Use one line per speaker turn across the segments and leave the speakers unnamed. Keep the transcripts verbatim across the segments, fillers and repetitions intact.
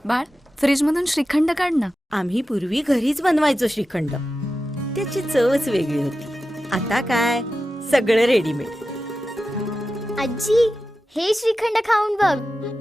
बाळ, फ्रीज मधून श्रीखंड काढ ना.
आम्ही पूर्वी घरीच बनवायचो श्रीखंड. त्याची चवच वेगळी होती. आता काय सगळं रेडीमेड.
आजी, हे श्रीखंड खाऊन बघ.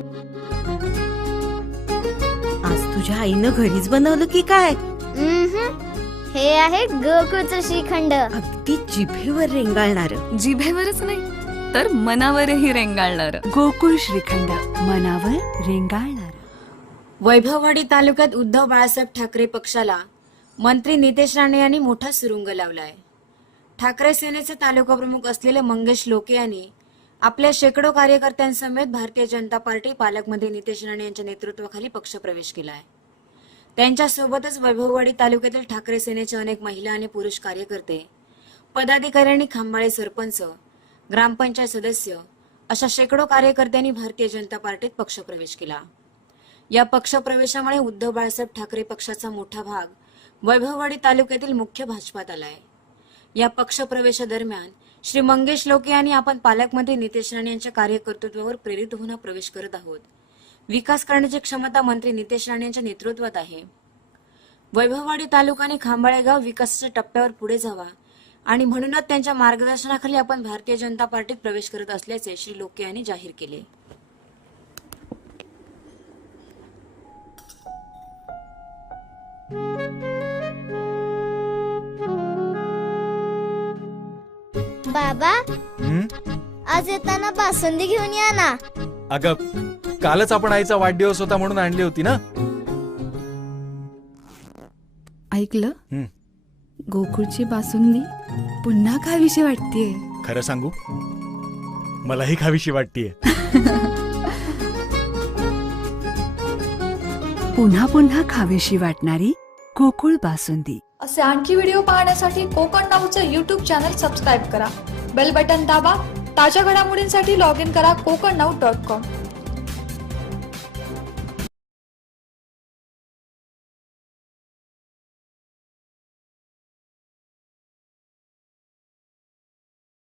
आज तुझ्या आईनं घरीच बनवलं की काय?
उम्हम. हे आहे गोकुळचं श्रीखंड.
अगदी जिभेवर रेंगाळणार.
जिभेवरच नाही तर मनावरही रेंगाळणार.
गोकुळ श्रीखंड, मनावर रेंगाळणार.
वैभववाडी तालुक्यात उद्धव बाळासाहेब ठाकरे पक्षाला मंत्री नितेश राणे यांनी मोठा सुरुंग लावलाय. ठाकरे सेनेचे तालुका प्रमुख असलेले मंगेश लोके यांनी आपल्या शेकडो कार्यकर्त्यांसमेत भारतीय जनता पार्टी पालकमंत्री नितेश राणे यांच्या नेतृत्वाखाली पक्षप्रवेश केला आहे. त्यांच्यासोबतच वैभववाडी तालुक्यातील ठाकरे सेनेचे अनेक महिला आणि पुरुष कार्यकर्ते, पदाधिकारी आणि खांबाळे सरपंच, ग्रामपंचायत सदस्य अशा शेकडो कार्यकर्त्यांनी भारतीय जनता पार्टीत पक्षप्रवेश केला. या पक्षप्रवेशामुळे उद्धव बाळासाहेब ठाकरे पक्षाचा मोठा भाग वैभववाडी तालुक्यातील मुख्य भाजपात आलाय. या पक्षप्रवेशादरम्यान श्री मंगेश लोके यांनी आपण पालकमंत्री नितेश राणे यांच्या कार्यकर्तृत्वावर प्रेरित होऊन प्रवेश करत आहोत. विकास करण्याची क्षमता मंत्री नितेश राणे यांच्या नेतृत्वात आहे. वैभववाडी तालुका आणि खांबाळे गाव विकासाच्या टप्प्यावर पुढे जावा आणि म्हणूनच त्यांच्या मार्गदर्शनाखाली आपण भारतीय जनता पार्टीत प्रवेश करत असल्याचे श्री लोके यांनी जाहीर केले.
बाबा,
हं?
आज येताना बासुंदी घेऊन या ना.
अगं, कालच आपण आईचा वाढदिवस होता म्हणून आणली होती ना.
ऐकलं?
हं.
गोकुळची बासुंदी पुन्हा खावीशी वाटतेय.
खरं सांगू, मलाही खावीशी वाटतीये.
पुन्हा पुन्हा खावीशी वाटणारी गोकुळ बासुंदी.
असे आणखी व्हिडिओ पाहण्यासाठी कोकण नाऊचं यूट्यूब चॅनल सबस्क्राईब करा. बेल बटन दाबा. ताज्या घडामोडींसाठी लॉग इन करा कोकण नाऊ डॉट कॉम.